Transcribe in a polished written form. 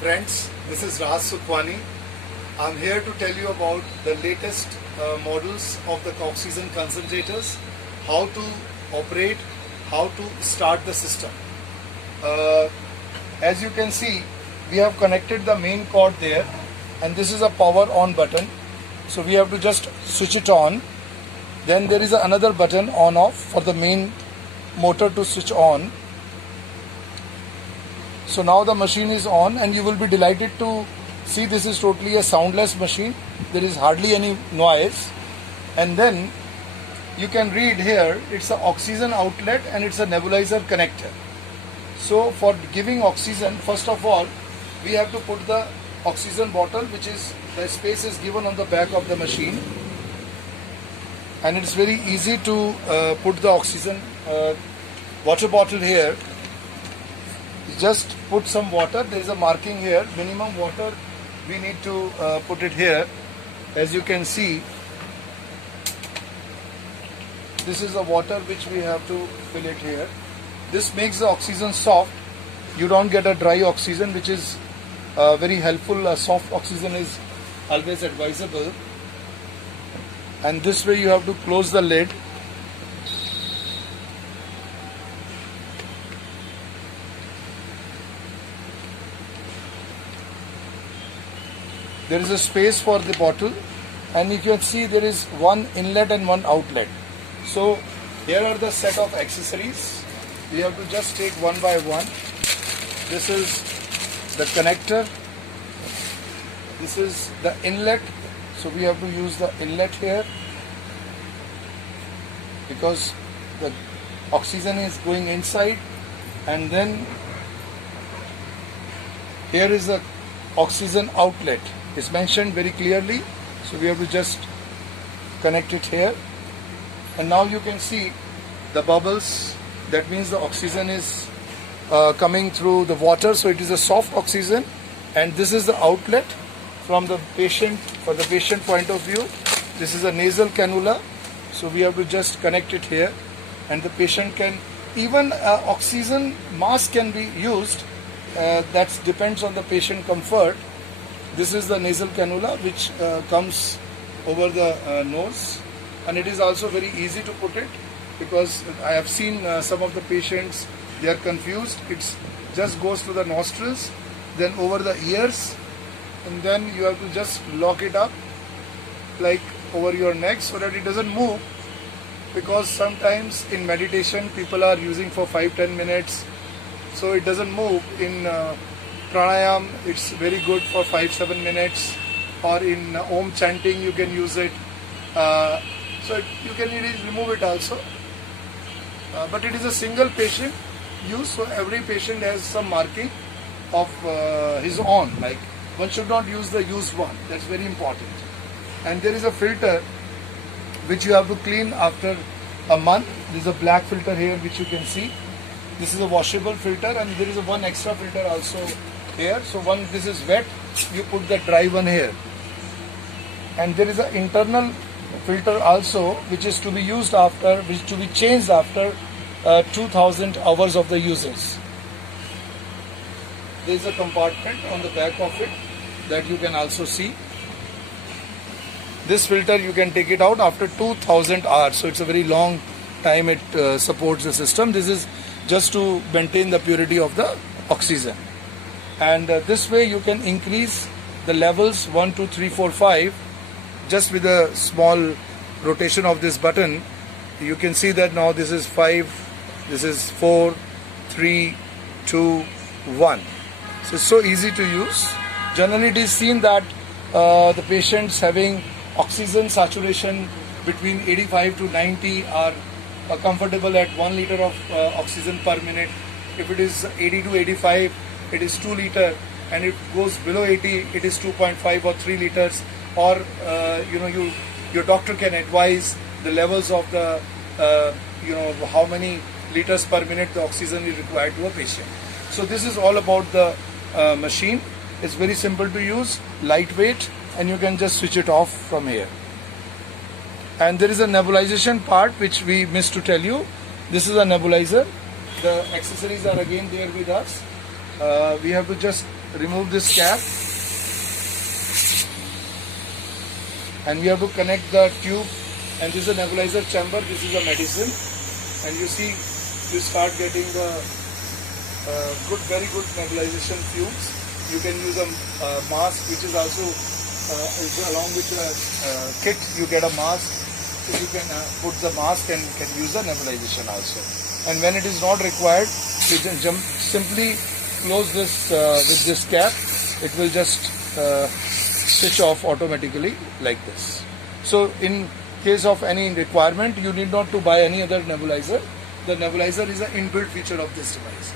Friends, this is Raj Sukhwani. I'm here to tell you about the latest models of the oxygen concentrators, how to operate, how to start the system. As you can see, we have connected the main cord there, and this is a power on button. So we have to just switch it on. Then there is another button on off for the main motor to switch on. So now the machine is on, and you will be delighted to see this is totally a soundless machine. There is hardly any noise. And then you can read here, it's an oxygen outlet and it's a nebulizer connector. So for giving oxygen, first of all, we have to put the oxygen bottle, which is, the space is given on the back of the machine. And it's very easy to put the oxygen water bottle here. Just put some water. There is a marking here, minimum water we need to put it here. As you can see, this is the water which we have to fill it here. This makes the oxygen soft. You don't get a dry oxygen, which is very helpful. Soft oxygen is always advisable. And this way you have to close the lid. There is a space for the bottle, and you can see there is one inlet and one outlet. So here are the set of accessories. We have to just take one by one. This is the connector. This is the inlet. So we have to use the inlet here because the oxygen is going inside. And then here is the oxygen outlet. It's mentioned very clearly. So we have to just connect it here. And now you can see the bubbles. That means the oxygen is coming through the water. So it is a soft oxygen. And this is the outlet from the patient, for the patient point of view. This is a nasal cannula. So we have to just connect it here. And the patient can, even oxygen mask can be used. That depends on the patient comfort. This is the nasal cannula which comes over the nose, and it is also very easy to put it because I have seen some of the patients, they are confused. It just goes to the nostrils, then over the ears, and then you have to just lock it up like over your neck so that it doesn't move, because sometimes in meditation people are using for 5-10 minutes, so it doesn't move. In pranayam, it's very good for 5-7 minutes, or in Om chanting you can use it. So you can remove it also. But it is a single patient use, so every patient has some marking of his own. Like, one should not use the used one. That's very important. And there is a filter which you have to clean after a month. There is a black filter here which you can see. This is a washable filter, and there is a one extra filter also here. So once this is wet, you put the dry one here. And there is an internal filter also which is to be used after, which to be changed after 2000 hours of the usage. There is a compartment on the back of it that you can also see. This filter you can take it out after 2000 hours. So it's a very long time it supports the system. This is just to maintain the purity of the oxygen. And this way you can increase the levels 1, 2, 3, 4, 5 just with a small rotation of this button. You can see that now this is 5, this is 4, 3, 2, 1. So it's so easy to use. Generally it is seen that the patients having oxygen saturation between 85 to 90 are comfortable at 1 liter of oxygen per minute. If it is 80 to 85, it is 2 liter, and it goes below 80, it is 2.5 or 3 liters. Or your doctor can advise the levels of the how many liters per minute the oxygen is required to a patient. So this is all about the machine. It's very simple to use, lightweight, and you can just switch it off from here. And there is a nebulization part which we missed to tell you. This is a nebulizer. The accessories are again there with us. we have to just remove this cap and we have to connect the tube, and this is a nebulizer chamber, this is a medicine, and you see you start getting the very good nebulization fumes. You can use a mask, which is also along with the kit you get a mask, so you can put the mask and can use the nebulization also. And when it is not required, you can simply close this with this cap. It will just switch off automatically like this. So in case of any requirement, you need not to buy any other nebulizer. The nebulizer is an inbuilt feature of this device.